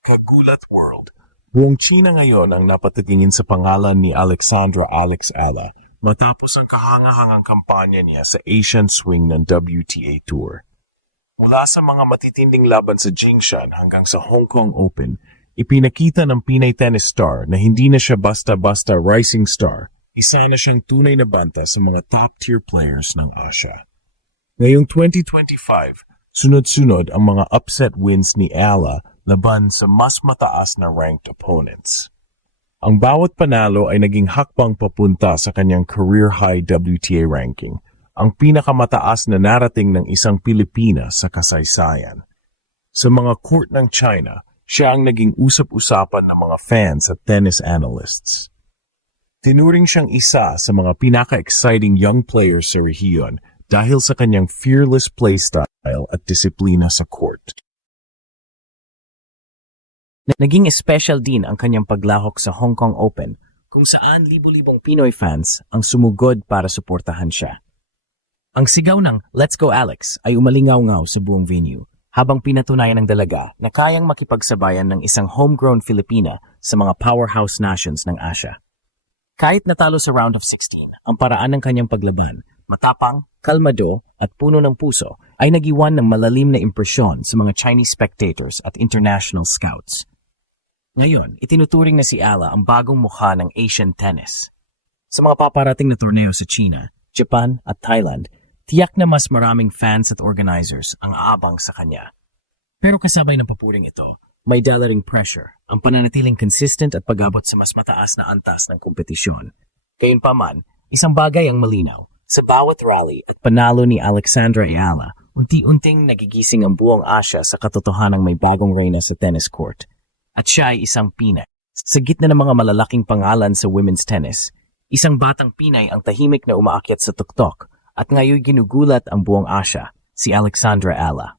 Kagulat World. Buong China ngayon ang napatingin sa pangalan ni Alexandra Alex Ala matapos ang kahangahangang kampanya niya sa Asian Swing ng WTA Tour. Mula sa mga matitinding laban sa Jingshan hanggang sa Hong Kong Open, ipinakita ng Pinay tennis star na hindi na siya basta-basta rising star. Isa na siyang tunay na banta sa mga top-tier players ng Asia. Ngayong 2025, sunod-sunod ang mga upset wins ni Ala laban sa mas mataas na ranked opponents. Ang bawat panalo ay naging hakbang papunta sa kanyang career-high WTA ranking, ang pinakamataas na narating ng isang Pilipina sa kasaysayan. Sa mga court ng China, siya ang naging usap-usapan ng mga fans at tennis analysts. Tinuring siyang isa sa mga pinaka-exciting young players sa rehiyon dahil sa kanyang fearless playstyle at disiplina sa court. Naging special din ang kanyang paglahok sa Hong Kong Open kung saan libo-libong Pinoy fans ang sumugod para suportahan siya. Ang sigaw ng "Let's go Alex" ay umalingaw-ngaw sa buong venue habang pinatunayan ng dalaga na kayang makipagsabayan ng isang homegrown Filipina sa mga powerhouse nations ng Asia. Kahit natalo sa round of 16, ang paraan ng kanyang paglaban, matapang, kalmado at puno ng puso ay nagiwan ng malalim na impresyon sa mga Chinese spectators at international scouts. Ngayon, itinuturing na si Ala ang bagong mukha ng Asian tennis. Sa mga paparating na torneo sa China, Japan at Thailand, tiyak na mas maraming fans at organizers ang aabang sa kanya. Pero kasabay ng papuring ito, may dala ring pressure, ang pananatiling consistent at pag-abot sa mas mataas na antas ng kompetisyon. Gayunpaman, isang bagay ang malinaw. Sa bawat rally at panalo ni Alexandra Ayala, unti-unting nagigising ang buong Asia sa katotohanang may bagong reyna sa tennis court. At siya ay isang Pinay. Sa gitna ng mga malalaking pangalan sa women's tennis, isang batang Pinay ang tahimik na umaakyat sa tuktok at ngayon ginugulat ang buong Asia, si Alexandra Ala.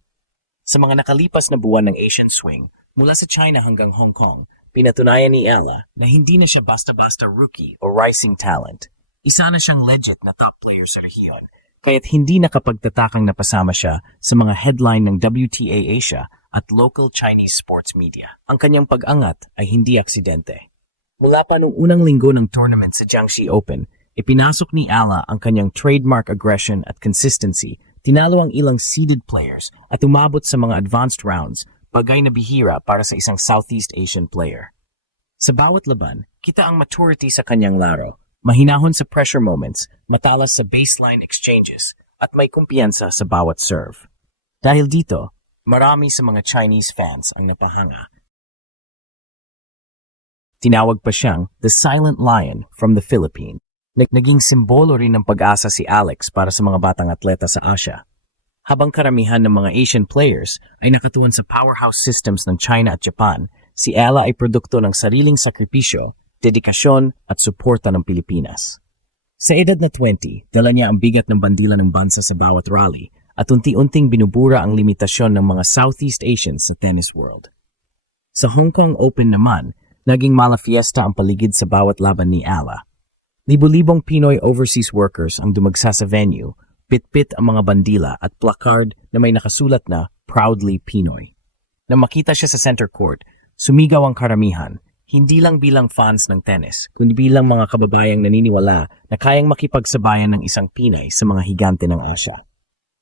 Sa mga nakalipas na buwan ng Asian Swing, mula sa China hanggang Hong Kong, pinatunayan ni Ala na hindi na siya basta-basta rookie o rising talent. Isa na siyang legit na top player sa rehiyon, kaya't hindi nakapagtatakang napasama siya sa mga headline ng WTA Asia at local Chinese sports media. Ang kanyang pag-angat ay hindi aksidente. Mula pa noong unang linggo ng tournament sa Jiangxi Open, ipinasok ni Ala ang kanyang trademark aggression at consistency, tinalo ang ilang seeded players at umabot sa mga advanced rounds, bagay na bihira para sa isang Southeast Asian player. Sa bawat laban, kita ang maturity sa kanyang laro, mahinahon sa pressure moments, matalas sa baseline exchanges, at may kumpiyansa sa bawat serve. Dahil dito, marami sa mga Chinese fans ang napahanga. Tinawag pa siyang the Silent Lion from the Philippines. Naging simbolo rin ng pag-asa si Alex para sa mga batang atleta sa Asia. Habang karamihan ng mga Asian players ay nakatuon sa powerhouse systems ng China at Japan, si Ala ay produkto ng sariling sakripisyo, dedikasyon at suporta ng Pilipinas. Sa edad na 20, dala niya ang bigat ng bandila ng bansa sa bawat rally at unti-unting binubura ang limitasyon ng mga Southeast Asians sa tennis world. Sa Hong Kong Open naman, naging mala fiesta ang paligid sa bawat laban ni Ala. Libo-libong Pinoy overseas workers ang dumagsa sa venue, pit-pit ang mga bandila at placard na may nakasulat na Proudly Pinoy. Nang makita siya sa center court, sumigaw ang karamihan, hindi lang bilang fans ng tennis, kundi bilang mga kababayang naniniwala na kayang makipagsabayan ng isang Pinay sa mga higante ng Asia.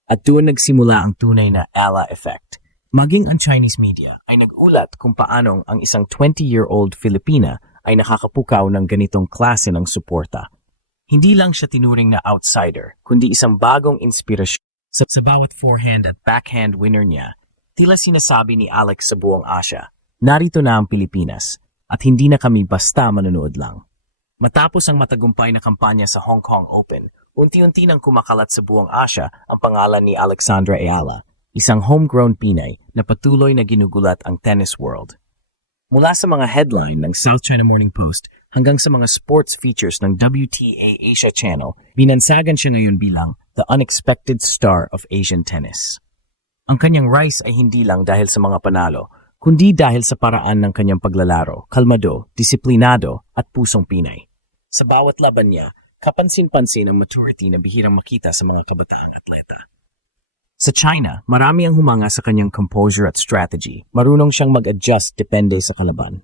At doon nagsimula ang tunay na Ala effect. Maging ang Chinese media ay nag-ulat kung paanong ang isang 20-year-old Filipina ay nakakapukaw ng ganitong klase ng suporta. Hindi lang siya tinuring na outsider, kundi isang bagong inspirasyon. Sa bawat forehand at backhand winner niya, tila sinasabi ni Alex sa buong Asia, narito na ang Pilipinas, at hindi na kami basta manonood lang. Matapos ang matagumpay na kampanya sa Hong Kong Open, unti-unti nang kumakalat sa buong Asia ang pangalan ni Alexandra Ayala, isang homegrown Pinay na patuloy na ginugulat ang tennis world. Mula sa mga headline ng South China Morning Post hanggang sa mga sports features ng WTA Asia Channel, binansagan siya ngayon bilang the unexpected star of Asian tennis. Ang kanyang rise ay hindi lang dahil sa mga panalo, kundi dahil sa paraan ng kanyang paglalaro, kalmado, disiplinado at pusong Pinay. Sa bawat laban niya, kapansin-pansin ang maturity na bihirang makita sa mga kabataang atleta. Sa China, marami ang humanga sa kanyang composure at strategy. Marunong siyang mag-adjust depende sa kalaban.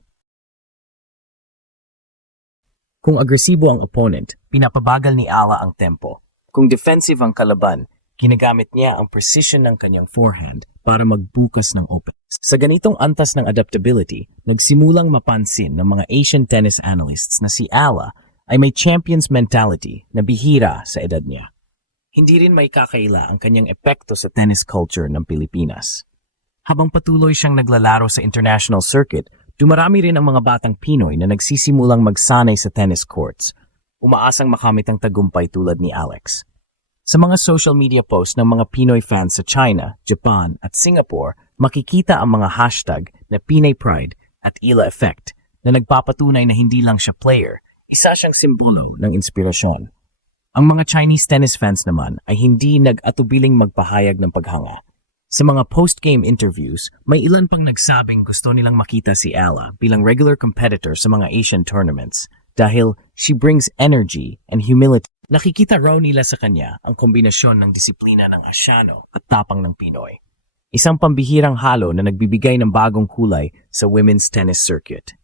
Kung agresibo ang opponent, pinapabagal ni Ala ang tempo. Kung defensive ang kalaban, ginagamit niya ang precision ng kanyang forehand para magbukas ng open. Sa ganitong antas ng adaptability, nagsimulang mapansin ng mga Asian tennis analysts na si Ala ay may champion's mentality na bihira sa edad niya. Hindi rin may kakaila ang kanyang epekto sa tennis culture ng Pilipinas. Habang patuloy siyang naglalaro sa international circuit, dumarami rin ang mga batang Pinoy na nagsisimulang magsanay sa tennis courts, umaasang makamit ang tagumpay tulad ni Alex. Sa mga social media posts ng mga Pinoy fans sa China, Japan at Singapore, makikita ang mga hashtag na Pinay Pride at Ila Effect na nagpapatunay na hindi lang siya player, isa siyang simbolo ng inspirasyon. Ang mga Chinese tennis fans naman ay hindi nag-atubiling magpahayag ng paghanga. Sa mga post-game interviews, may ilan pang nagsabing gusto nilang makita si Ala bilang regular competitor sa mga Asian tournaments dahil she brings energy and humility. Nakikita raw nila sa kanya ang kombinasyon ng disiplina ng Asyano at tapang ng Pinoy. Isang pambihirang halo na nagbibigay ng bagong kulay sa women's tennis circuit.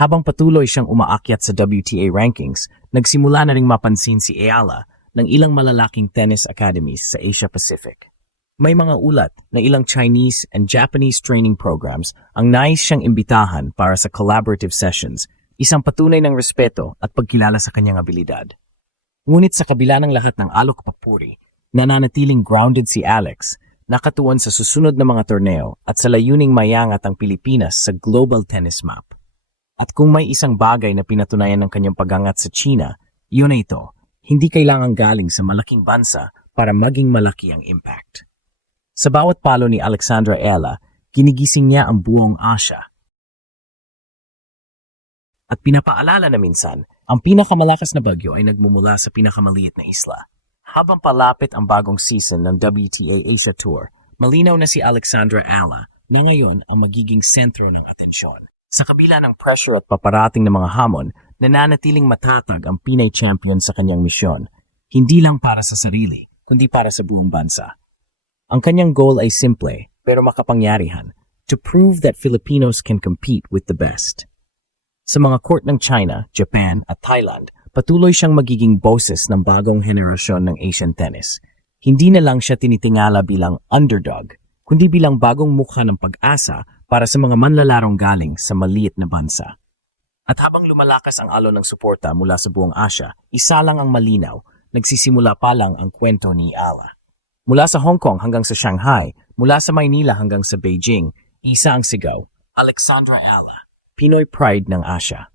Habang patuloy siyang umaakyat sa WTA rankings, nagsimula na ring mapansin si Ayala ng ilang malalaking tennis academies sa Asia Pacific. May mga ulat na ilang Chinese and Japanese training programs ang nais siyang imbitahan para sa collaborative sessions, isang patunay ng respeto at pagkilala sa kanyang abilidad. Ngunit sa kabila ng lahat ng alok papuri, nananatiling grounded si Alex, nakatuon sa susunod na mga torneo at sa layuning mayangat ang Pilipinas sa global tennis map. At kung may isang bagay na pinatunayan ng kanyang pagangat sa China, yun na ito, hindi kailangang galing sa malaking bansa para maging malaki ang impact. Sa bawat palo ni Alexandra Ella, ginigising niya ang buong Asia. At pinapaalala na minsan, ang pinakamalakas na bagyo ay nagmumula sa pinakamaliit na isla. Habang palapit ang bagong season ng WTA Asia Tour, malinaw na si Alexandra Ella na ngayon ang magiging sentro ng atensyon. Sa kabila ng pressure at paparating ng mga hamon, nananatiling matatag ang Pinay champion sa kanyang misyon, hindi lang para sa sarili, kundi para sa buong bansa. Ang kanyang goal ay simple, pero makapangyarihan, to prove that Filipinos can compete with the best. Sa mga court ng China, Japan at Thailand, patuloy siyang magiging boses ng bagong henerasyon ng Asian tennis. Hindi na lang siya tinitingala bilang underdog, kundi bilang bagong mukha ng pag-asa para sa mga manlalarong galing sa maliit na bansa. At habang lumalakas ang alon ng suporta mula sa buong Asia, isa lang ang malinaw, nagsisimula pa lang ang kwento ni Ala. Mula sa Hong Kong hanggang sa Shanghai, mula sa Maynila hanggang sa Beijing, isa ang sigaw, Alexandra Ala, Pinoy Pride ng Asia.